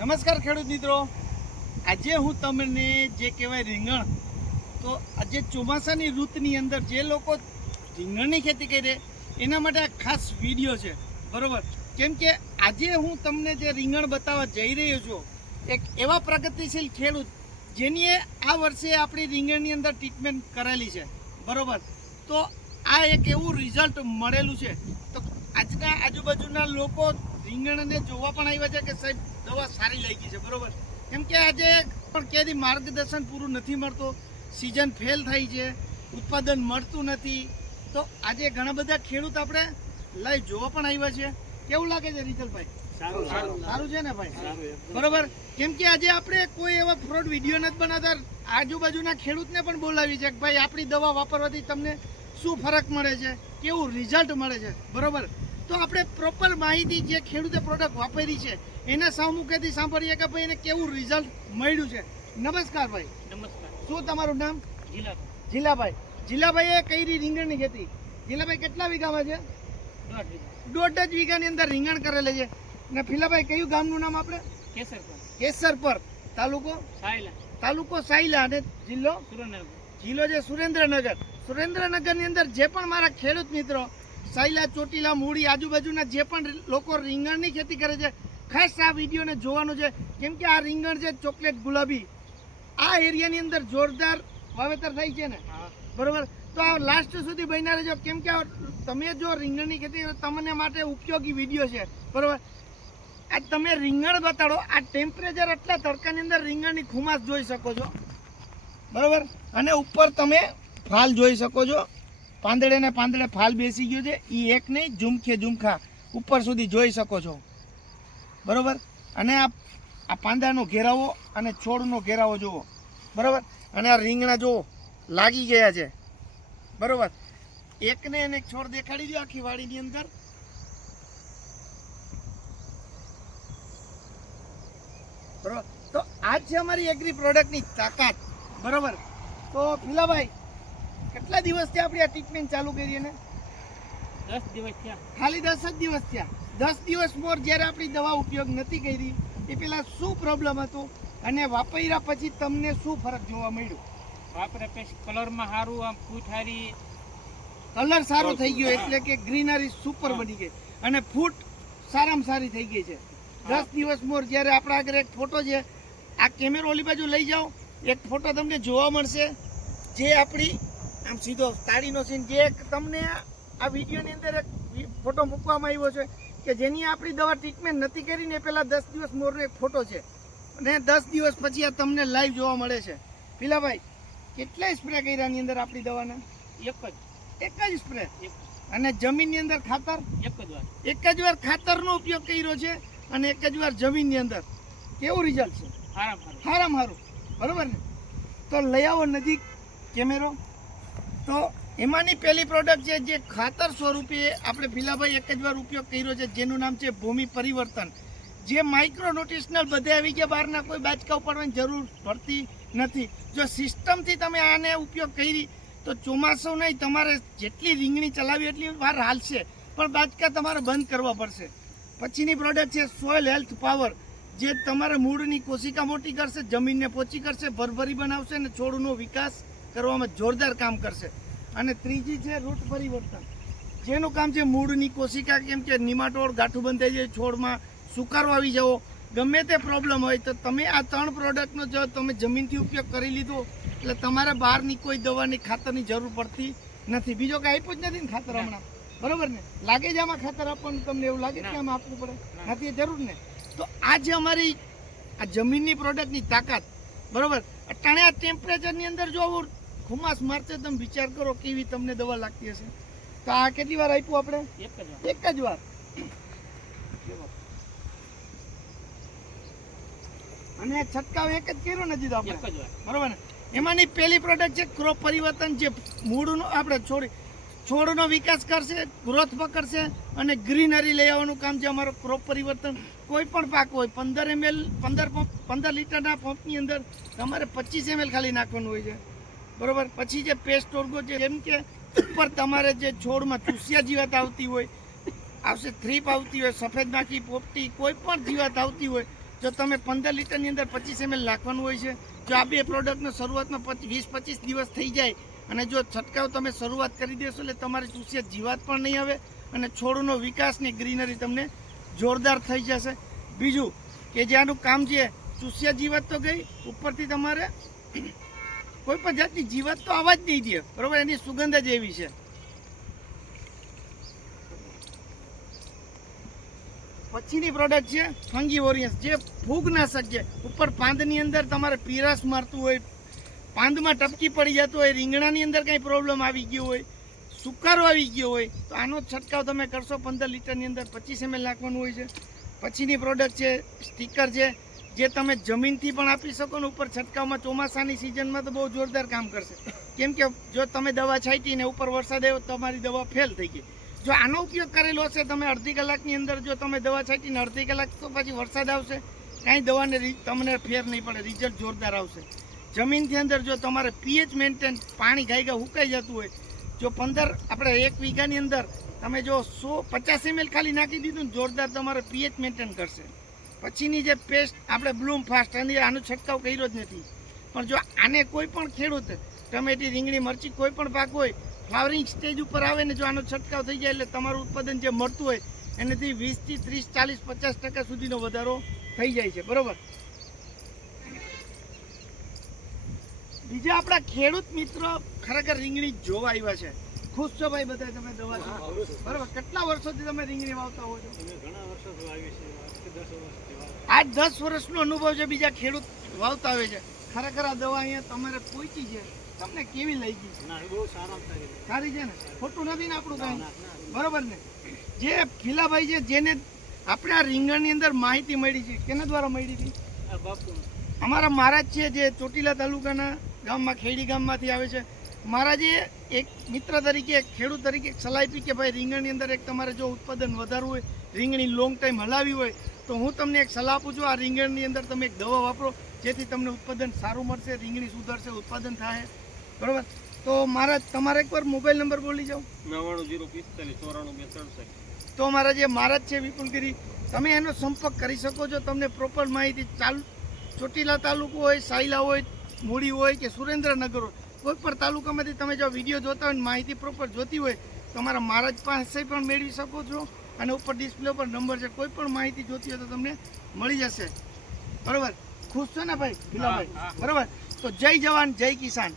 નમસ્કાર ખેડૂત મિત્રો, આજે હું તમને જે કહેવાય રીંગણ, તો આજે ચોમાસાની ઋતુની અંદર જે લોકો રીંગણની ખેતી કરે એના માટે આ ખાસ વિડીયો છે, બરોબર? કેમ કે આજે હું તમને જે રીંગણ બતાવવા જઈ રહ્યો છું, એક એવા પ્રગતિશીલ ખેડૂત જેની આ વર્ષે આપણી રીંગણની અંદર ટ્રીટમેન્ટ કરેલી છે, બરોબર? તો આ એક એવું રિઝલ્ટ મળેલું છે. તો આજના આજુબાજુના લોકો રીંગણને જોવા પણ આવ્યા છે કે સાહેબ દવા સારી લાગી છે, બરોબર? કેમ કે આજે પણ ક્યાંથી માર્ગદર્શન પૂરું નથી મળતું, સિઝન ફેલ થાય છે, ઉત્પાદન મળતું નથી. તો આજે ઘણા બધા ખેડૂત આપણે લાઈવ જોવા પણ આવ્યા છે. કેવું લાગે છે રિચલભાઈ? સારું છે ને ભાઈ, બરોબર? કેમ કે આજે આપણે કોઈ એવા ફ્રોડ વિડીયો નથી બનાવતા, આજુબાજુના ખેડૂતને પણ બોલાવી છે કે ભાઈ આપણી દવા વાપરવાથી તમને શું ફરક મળે છે, કેવું રિઝલ્ટ મળે છે, બરોબર? તો આપણે પ્રોપર માહિતી જે ખેડૂતે પ્રોડક્ટ વાપરી છે એના સામુખેથી સાંભળીએ કે ભાઈ એને કેવું રિઝલ્ટ મળ્યું છે. નમસ્કાર ભાઈ. નમસ્કાર. શું તમારું નામ? જીલાભાઈ. જીલાભાઈ. જીલાભાઈએ કઈ રીંગણની ખેતી? જીલાભાઈ કેટલા વીઘામાં છે? 1.5 જ વીઘાની અંદર રીંગણ કરેલે છે. ને ફીલાભાઈ કયું ગામનું નામ આપણે? કેસરપર. કેસરપર. તાલુકો? સાયલા. તાલુકો સાયલા. અને જિલ્લો? સુરેન્દ્રનગર. જિલ્લો છે સુરેન્દ્રનગર. સુરેન્દ્રનગરની અંદર જે પણ મારા ખેડૂત મિત્રો સાયલા, ચોટીલા, મૂળી આજુબાજુના જે પણ લોકો રીંગણની ખેતી કરે છે, ખાસ આ વિડીયોને જોવાનું છે. કેમ કે આ રીંગણ છે ચોકલેટ ગુલાબી, આ એરિયાની અંદર જોરદાર વાવેતર થાય છે ને, બરોબર? તો આ લાસ્ટ સુધી બન્યા રહેજો. કેમ કે તમે જો રીંગણની ખેતી તમને માટે ઉપયોગી વિડીયો છે, બરોબર? આ તમે રીંગણ બતાડો, આ ટેમ્પરેચર એટલા તડકાની અંદર રીંગણની ખુમાસ જોઈ શકો છો, બરોબર? અને ઉપર તમે ફાલ જોઈ શકો છો, પાંદડે ને પાંદડે ફાલ બેસી ગયો છે. એ એક નહીં, ઝુમખે ઝુમખા ઉપર સુધી જોઈ શકો છો, બરોબર? અને આ પાંદાનો ઘેરાવો અને છોડનો ઘેરાવો જુઓ, બરોબર? અને આ રીંગણા જુઓ લાગી ગયા છે, બરોબર? એકને એને છોડ દેખાડી દો આખી વાડીની અંદર. બરોબર? તો આ છે અમારી એગ્રી પ્રોડક્ટની તાકાત, બરોબર? તો ફીલાભાઈ, કેટલા દિવસથી આપણી આ ટ્રીટમેન્ટ ચાલુ કરી? એને 10 દિવસ થયા. ખાલી 10 જ દિવસ થયા. 10 દિવસ મોર જ્યારે આપણી દવા ઉપયોગ નથી કરી એ પેલા શું પ્રોબ્લેમ હતો અને વાપર્યા પછી તમને શું ફરક જોવા મળ્યો? વાપરે પછી કલરમાં સારું, આમ ફૂટ સારી, કલર સારો થઈ ગયો, એટલે કે ગ્રીનરી સુપર બની ગઈ અને ફૂટ સારામાં સારી થઈ ગઈ છે. 10 દિવસ મોર જ્યારે આપણા આગળ એક ફોટો છે, આ કેમેરો ઓલી બાજુ લઈ જાઓ, એક ફોટો તમને જોવા મળશે જે આપણી આમ સીધો તાળીનો સીન, જે તમને આ વિડીયોની અંદર એક ફોટો મૂકવામાં આવ્યો છે કે જેની આપણી દવા ટ્રીટમેન્ટ નથી કરીને પહેલાં 10 દિવસ મોરનો એક ફોટો છે અને 10 દિવસ પછી આ તમને લાઈવ જોવા મળે છે. પીલાભાઈ, કેટલા સ્પ્રે કર્યાની અંદર આપણી દવાના? એક જ સ્પ્રે. અને જમીનની અંદર ખાતર? એક જ વાર ખાતરનો ઉપયોગ કર્યો છે અને એક જ વાર જમીનની અંદર. કેવું રિઝલ્ટ છે? સારામાં સારું, બરોબર ને? તો લઈ આવો નજીક કેમેરો. તો એમાંની પહેલી પ્રોડક્ટ છે જે ખાતર સ્વરૂપે આપણે ભીલાભાઈ એક જ વાર ઉપયોગ કર્યો છે, જેનું નામ છે ભૂમિ પરિવર્તન. જે માઇક્રો ન્યુટ્રિશનલ બધે આવી ગયા, બહારના કોઈ બાચકા ઉપાડવાની જરૂર પડતી નથી. જો સિસ્ટમથી તમે આને ઉપયોગ કરી તો ચોમાસું નહીં, તમારે જેટલી રીંગણી ચલાવી એટલી વાર હાલશે, પણ બાચકા તમારે બંધ કરવા પડશે. પછીની પ્રોડક્ટ છે સોઇલ હેલ્થ પાવર, જે તમારા મૂળની કોશિકા મોટી કરશે, જમીનને પોચી કરશે, ભરભરી બનાવશે અને છોડનો વિકાસ કરવામાં જોરદાર કામ કરશે. અને ત્રીજી છે રૂટ પરિવર્તન, જેનું કામ છે મૂળની કોશિકા, કેમ કે નિમાટોડ ગાંઠું બંધ થઈ જાય, છોડમાં સુકારો આવી જવો, ગમે તે પ્રોબ્લેમ હોય, તો તમે આ 3 પ્રોડક્ટનો જો તમે જમીનથી ઉપયોગ કરી લીધો એટલે તમારે બહારની કોઈ દવાની ખાતરની જરૂર પડતી નથી. બીજો કંઈ આપ્યું જ નથી ને ખાતર હમણાં, બરોબર ને? લાગે છે આમાં ખાતર આપવાનું? તમને એવું લાગે કે આમાં આપવું પડે? નથી જરૂર ને? તો આ જે અમારી આ જમીનની પ્રોડક્ટની તાકાત, બરોબર? અટાણે આ ટેમ્પરેચરની અંદર જો ખુમાસ મારશે, તમે વિચાર કરો કેવી તમને દવા લાગતી હશે. તો આ કેટલી વાર આપ્યું આપણે? એક જ વાર. અને છંટકાવ એક જ કર્યો ને દીધો આપણે, બરોબર ને? એમાંની પહેલી પ્રોડક્ટ છે ક્રોપ પરિવર્તન, જે મૂળનો આપણે છોડનો વિકાસ કરશે, ગ્રોથ પકડશે અને ગ્રીનરી લઈ આવવાનું કામ છે અમારો ક્રોપ પરિવર્તન. કોઈ પણ પાક હોય, 15 ml 15 લીટરના પંપની અંદર તમારે 25 ml ખાલી નાખવાનું હોય છે, બરોબર? પછી જે પેસ્ટ ઓર્ગો છે, જેમ કે ઉપર તમારે જે છોડમાં ચૂસિયા જીવાત આવતી હોય આવશે, થ્રીપ આવતી હોય, સફેદ માખી, પોપટી, કોઈ પણ જીવાત આવતી હોય જો તમે 15 લીટરની અંદર 25 ml નાખવાનું હોય છે. જો આ બે પ્રોડક્ટનો શરૂઆતમાં 20-25 દિવસ થઈ જાય અને જો છંટકાવ તમે શરૂઆત કરી દેશો એટલે તમારી ચૂસિયા જીવાત પણ નહીં આવે અને છોડનો વિકાસ ને ગ્રીનરી તમને જોરદાર થઈ જશે. બીજું કે જે આનું કામ છે, ચૂસિયા જીવાત તો ગઈ, ઉપરથી તમારે કોઈ પણ જાતની જીવાત તો આવવા જ નહીં દે, બરોબર. એની સુગંધ જ એવી છે. પછીની પ્રોડક્ટ છે ફંગી ઓરિયન્સ, જે ફૂગનાશક છે. ઉપર પાંદની અંદર તમારે પીરાશ મારતું હોય, પાંદમાં ટપકી પડી જતું હોય, રીંગણાની અંદર કંઈ પ્રોબ્લેમ આવી ગયો હોય, સુકારો આવી ગયો હોય, તો આનો છંટકાવ તમે કરશો. 15 લીટરની અંદર 25 ml નાખવાનું હોય છે. પછીની પ્રોડક્ટ છે સ્ટીકર છે, જે તમે જમીનથી પણ આપી શકો ને ઉપર છંટકાવમાં ચોમાસાની સિઝનમાં તો બહુ જોરદાર કામ કરશે. કેમ કે જો તમે દવા છાંટીને ઉપર વરસાદ આવ્યો તો તમારી દવા ફેલ થઈ ગઈ. જો આનો ઉપયોગ કરેલો હશે તમે અડધી કલાકની અંદર, જો તમે દવા છાંટીને અડધી કલાક તો પછી વરસાદ આવશે, કાંઈ દવાને તમને ફેર નહીં પડે, રિઝલ્ટ જોરદાર આવશે. જમીનથી અંદર જો તમારે પીએચ મેન્ટેન, પાણી ગાયગા હુકાઈ જતું હોય, જો 15 આપણે 1 વીઘાની અંદર તમે જો 150 ml ખાલી નાખી દીધું ને, જોરદાર તમારે પીએચ મેન્ટેન કરશે. પછીની જે પેસ્ટ આપણે બ્લૂમ ફાસ્ટ, અને આનો છંટકાવ કર્યો જ નથી, પણ જો આને કોઈ પણ ખેડૂત ટમેટી, રીંગણી, મરચી કોઈ પણ પાક હોય, ફ્લાવરિંગ સ્ટેજ ઉપર આવે ને જો આનો છંટકાવ થઈ જાય એટલે તમારું ઉત્પાદન જે મળતું હોય એનાથી 20 થી 30, 40, 50% સુધીનો વધારો થઈ જાય છે, બરોબર. બીજા આપણા ખેડૂત મિત્રો ખરેખર રીંગણી જોવા આવ્યા છે. ખુશ છો ભાઈ બધા તમે દવા, બરોબર? કેટલા વર્ષોથી તમે રીંગણી વાવતા હો છો? ઘણા વર્ષોથી વાવી છે, 10 વર્ષથી. આ 10 વર્ષનો અનુભવ છે, બીજા ખેડૂત વાવતા હોય છે. ખરેખર આ દવા અહીંયા તમારે પહોંચી છે, તમને કેવી લઈ ગઈ? ના, બહુ સારી છે ને, ખોટું નથી ને આપણું કાંઈ, બરોબર ને? જે ફીલાભાઈ છે, જેને આપણે આ રીંગણની અંદર માહિતી મળી છે, કેના દ્વારા મળી હતી? અમારા મહારાજ છે, જે ચોટીલા તાલુકાના ગામમાં, ખેડી ગામમાંથી આવે છે. મહારાજે એક મિત્ર તરીકે, એક ખેડૂત તરીકે એક સલાહ આપી કે ભાઈ રીંગણની અંદર એક તમારે જો ઉત્પાદન વધારવું હોય, રીંગણી લોંગ ટાઈમ હલાવી હોય, તો હું તમને એક સલાહ આપું છું, આ રીંગણની અંદર તમે એક દવા વાપરો, જેથી તમને ઉત્પાદન સારું મળશે, રીંગણી સુધરશે, ઉત્પાદન થાય, બરોબર. તો મહારાજ તમારે એકવાર મોબાઈલ નંબર બોલી જાઓ. 9905494263. તો મારા જે મહારાજ છે વિપુલગીરી, તમે એનો સંપર્ક કરી શકો છો. તમને પ્રોપર માહિતી ચોટીલા તાલુકો હોય, સાયલા હોય, મૂળી હોય કે સુરેન્દ્રનગર હોય, કોઈ પણ તાલુકામાંથી તમે જો વિડીયો જોતા હોય, માહિતી પ્રોપર જોતી હોય, તમારા મહારાજ પાસે પણ મેળવી શકો છો. અને ઉપર ડિસ્પ્લે પર નંબર છે, કોઈ પણ માહિતી જોતી હોય તો તમને મળી જશે, બરોબર. ખુશ છો ને ભાઈ ભીલાભાઈ? બરોબર. તો જય જવાન જય કિસાન.